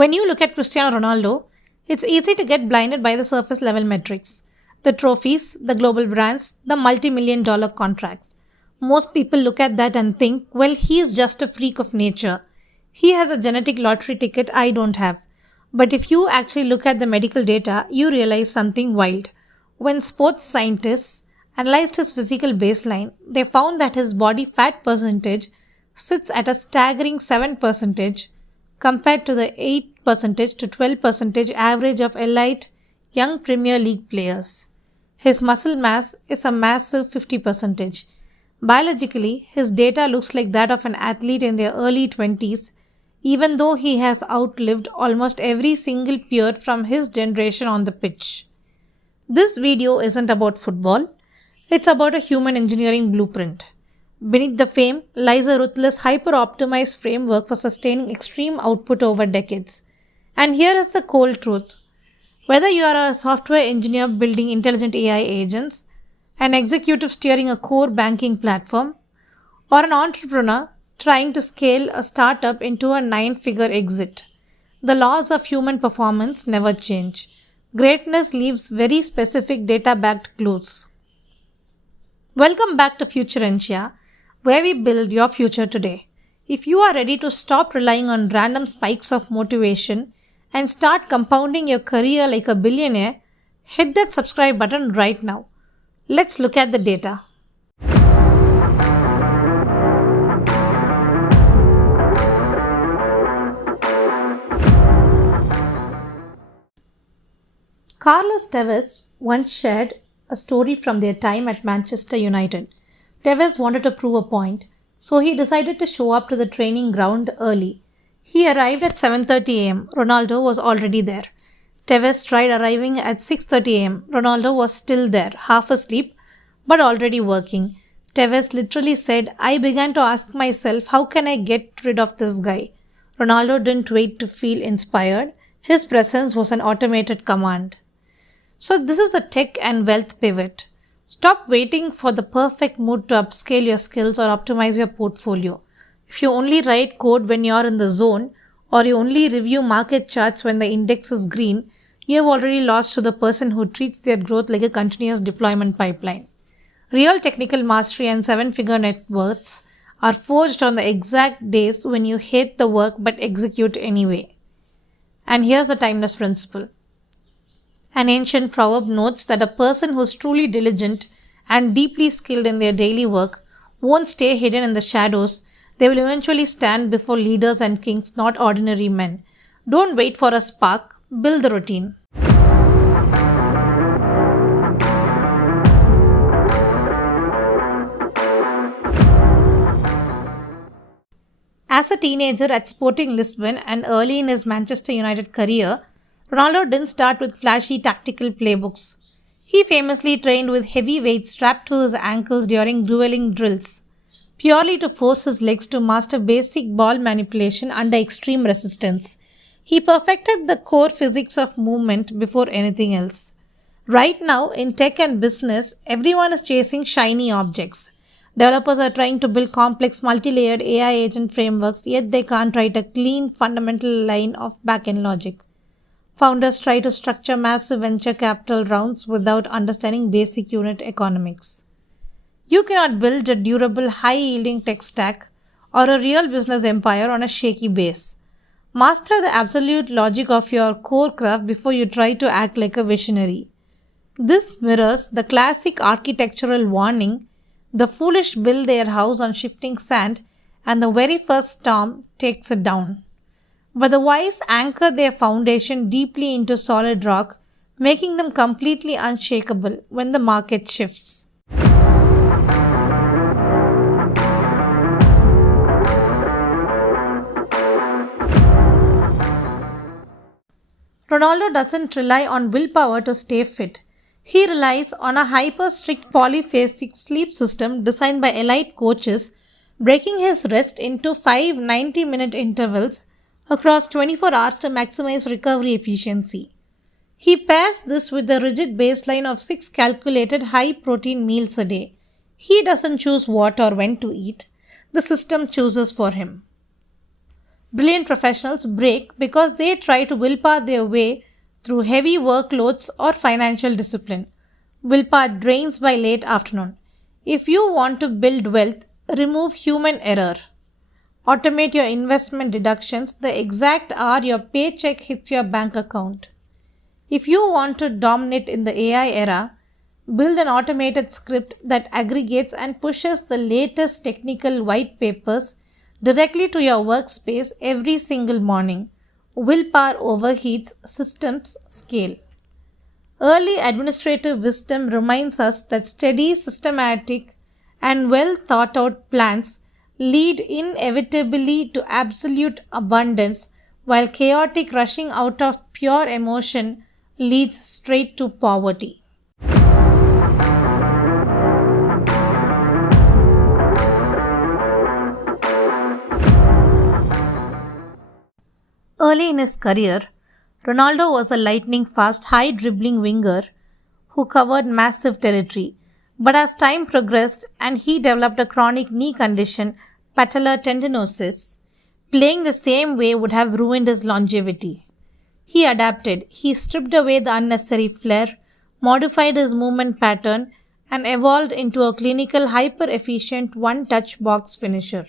When you look at Cristiano Ronaldo, it's easy to get blinded by the surface level metrics, the trophies, the global brands, the multi-million dollar contracts. Most people look at that and think, well, he's just a freak of nature. He has a genetic lottery ticket I don't have. But if you actually look at the medical data, you realize something wild. When sports scientists analyzed his physical baseline, they found that his body fat percentage sits at a staggering 7% compared to the 8% to 12% average of elite young Premier League players. His muscle mass is a massive 50%. Biologically, his data looks like that of an athlete in their early 20s, even though he has outlived almost every single peer from his generation on the pitch. This video isn't about football, it's about a human engineering blueprint. Beneath the fame lies a ruthless, hyper-optimized framework for sustaining extreme output over decades. And here is the cold truth. Whether you are a software engineer building intelligent AI agents, an executive steering a core banking platform, or an entrepreneur trying to scale a startup into a 9-figure exit, the laws of human performance never change. Greatness leaves very specific data-backed clues. Welcome back to Futurentia, where we build your future today. If you are ready to stop relying on random spikes of motivation and start compounding your career like a billionaire, hit that subscribe button right now. Let's look at the data. Carlos Tevez once shared a story from their time at Manchester United. Tevez wanted to prove a point, so he decided to show up to the training ground early. He arrived at 7:30 am. Ronaldo was already there. Tevez tried arriving at 6:30 am. Ronaldo was still there, half asleep, but already working. Tevez literally said, I began to ask myself, how can I get rid of this guy? Ronaldo didn't wait to feel inspired. His presence was an automated command. So this is the tech and wealth pivot. Stop waiting for the perfect mood to upscale your skills or optimize your portfolio. If you only write code when you're in the zone, or you only review market charts when the index is green, you have already lost to the person who treats their growth like a continuous deployment pipeline. Real technical mastery and 7-figure net worths are forged on the exact days when you hate the work but execute anyway. And here's the timeless principle. An ancient proverb notes that a person who is truly diligent and deeply skilled in their daily work won't stay hidden in the shadows. They will eventually stand before leaders and kings, not ordinary men. Don't wait for a spark, build the routine. As a teenager at Sporting Lisbon and early in his Manchester United career, Ronaldo didn't start with flashy tactical playbooks. He famously trained with heavy weights strapped to his ankles during grueling drills, purely to force his legs to master basic ball manipulation under extreme resistance. He perfected the core physics of movement before anything else. Right now, in tech and business, everyone is chasing shiny objects. Developers are trying to build complex multi-layered AI agent frameworks, yet they can't write a clean fundamental line of back-end logic. Founders try to structure massive venture capital rounds without understanding basic unit economics. You cannot build a durable, high-yielding tech stack or a real business empire on a shaky base. Master the absolute logic of your core craft before you try to act like a visionary. This mirrors the classic architectural warning: the foolish build their house on shifting sand, and the very first storm takes it down. But the wise anchor their foundation deeply into solid rock, making them completely unshakable when the market shifts. Ronaldo doesn't rely on willpower to stay fit. He relies on a hyper-strict polyphasic sleep system designed by elite coaches, breaking his rest into 5 90-minute intervals across 24 hours to maximize recovery efficiency. He pairs this with a rigid baseline of 6 calculated high-protein meals a day. He doesn't choose what or when to eat. The system chooses for him. Brilliant professionals break because they try to willpower their way through heavy workloads or financial discipline. Willpower drains by late afternoon. If you want to build wealth, remove human error. Automate your investment deductions the exact hour your paycheck hits your bank account. If you want to dominate in the AI era, build an automated script that aggregates and pushes the latest technical white papers directly to your workspace every single morning. Willpower overheats, systems scale. Early administrative wisdom reminds us that steady, systematic, and well thought out plans lead inevitably to absolute abundance, while chaotic rushing out of pure emotion leads straight to poverty. Early in his career, Ronaldo was a lightning fast, high dribbling winger who covered massive territory. But as time progressed and he developed a chronic knee condition, patellar tendinosis, playing the same way would have ruined his longevity. He adapted. He stripped away the unnecessary flair, modified his movement pattern, and evolved into a clinical, hyper efficient one touch box finisher.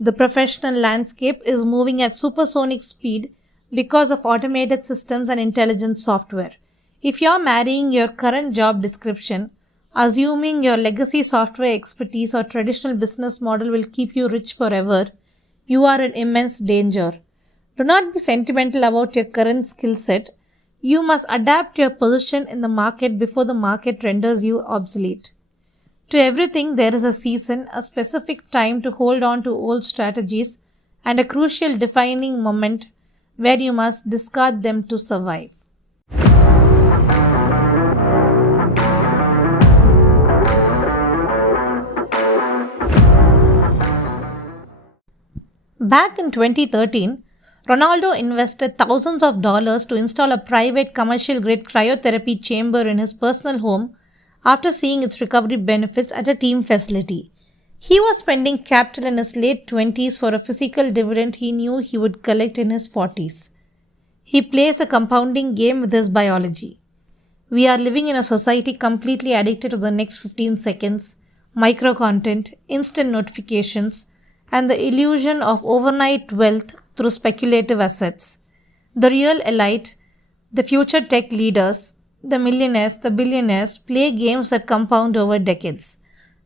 The professional landscape is moving at supersonic speed because of automated systems and intelligent software. If you're marrying your current job description, assuming your legacy software expertise or traditional business model will keep you rich forever, you are in immense danger. Do not be sentimental about your current skill set. You must adapt your position in the market before the market renders you obsolete. To everything, there is a season, a specific time to hold on to old strategies, and a crucial defining moment where you must discard them to survive. Back in 2013, Ronaldo invested thousands of dollars to install a private commercial grade cryotherapy chamber in his personal home after seeing its recovery benefits at a team facility. He was spending capital in his late 20s for a physical dividend he knew he would collect in his 40s. He plays a compounding game with his biology. We are living in a society completely addicted to the next 15 seconds, micro content, instant notifications, and the illusion of overnight wealth through speculative assets. The real elite, the future tech leaders, the millionaires, the billionaires play games that compound over decades.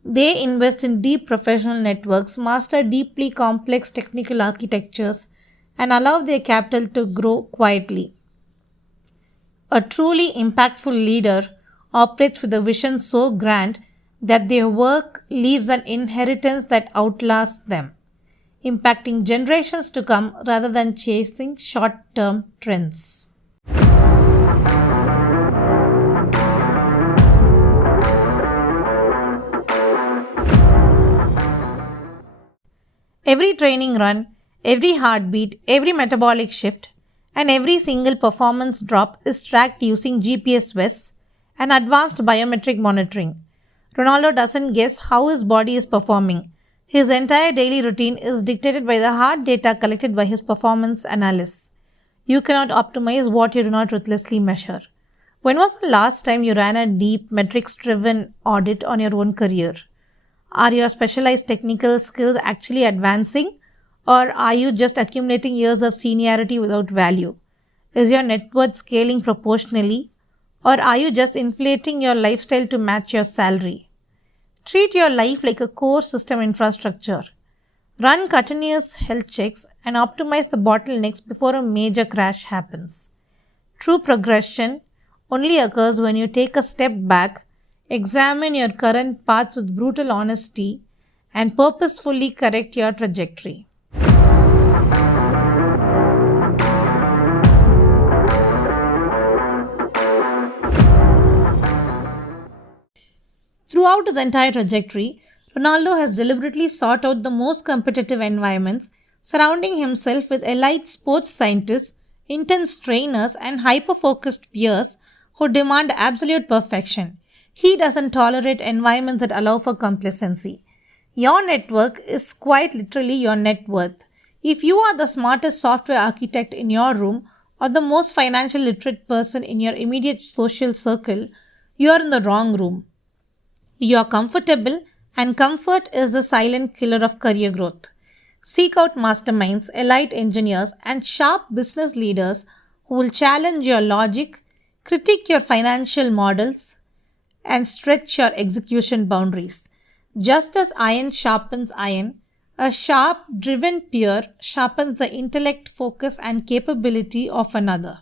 They invest in deep professional networks, master deeply complex technical architectures, and allow their capital to grow quietly. A truly impactful leader operates with a vision so grand that their work leaves an inheritance that outlasts them, impacting generations to come rather than chasing short-term trends. Every training run, every heartbeat, every metabolic shift, and every single performance drop is tracked using GPS vests and advanced biometric monitoring. Ronaldo doesn't guess how his body is performing. His entire daily routine is dictated by the hard data collected by his performance analysts. You cannot optimize what you do not ruthlessly measure. When was the last time you ran a deep, metrics-driven audit on your own career? Are your specialized technical skills actually advancing, or are you just accumulating years of seniority without value? Is your net worth scaling proportionally, or are you just inflating your lifestyle to match your salary? Treat your life like a core system infrastructure. Run continuous health checks and optimize the bottlenecks before a major crash happens. True progression only occurs when you take a step back, examine your current paths with brutal honesty, and purposefully correct your trajectory. Throughout his entire trajectory, Ronaldo has deliberately sought out the most competitive environments, surrounding himself with elite sports scientists, intense trainers, and hyper-focused peers who demand absolute perfection. He doesn't tolerate environments that allow for complacency. Your network is quite literally your net worth. If you are the smartest software architect in your room or the most financial literate person in your immediate social circle, you are in the wrong room. You are comfortable, and comfort is the silent killer of career growth. Seek out masterminds, elite engineers, and sharp business leaders who will challenge your logic, critique your financial models, and stretch your execution boundaries. Just as iron sharpens iron, a sharp, driven peer sharpens the intellect, focus, and capability of another.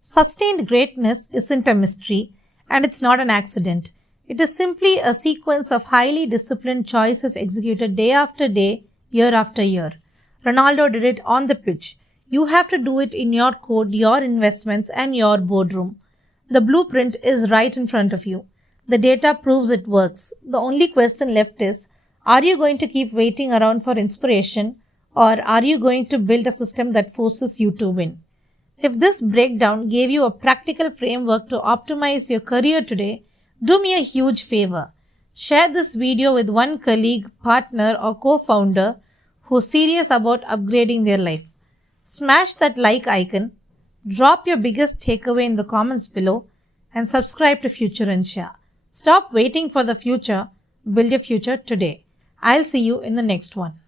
Sustained greatness isn't a mystery, and it's not an accident. It is simply a sequence of highly disciplined choices executed day after day, year after year. Ronaldo did it on the pitch. You have to do it in your code, your investments, and your boardroom. The blueprint is right in front of you. The data proves it works. The only question left is, are you going to keep waiting around for inspiration, or are you going to build a system that forces you to win? If this breakdown gave you a practical framework to optimize your career today, do me a huge favor. Share this video with one colleague, partner, or co-founder who's serious about upgrading their life. Smash that like icon, drop your biggest takeaway in the comments below, and subscribe to Futurentia. Stop waiting for the future, build your future today. I'll see you in the next one.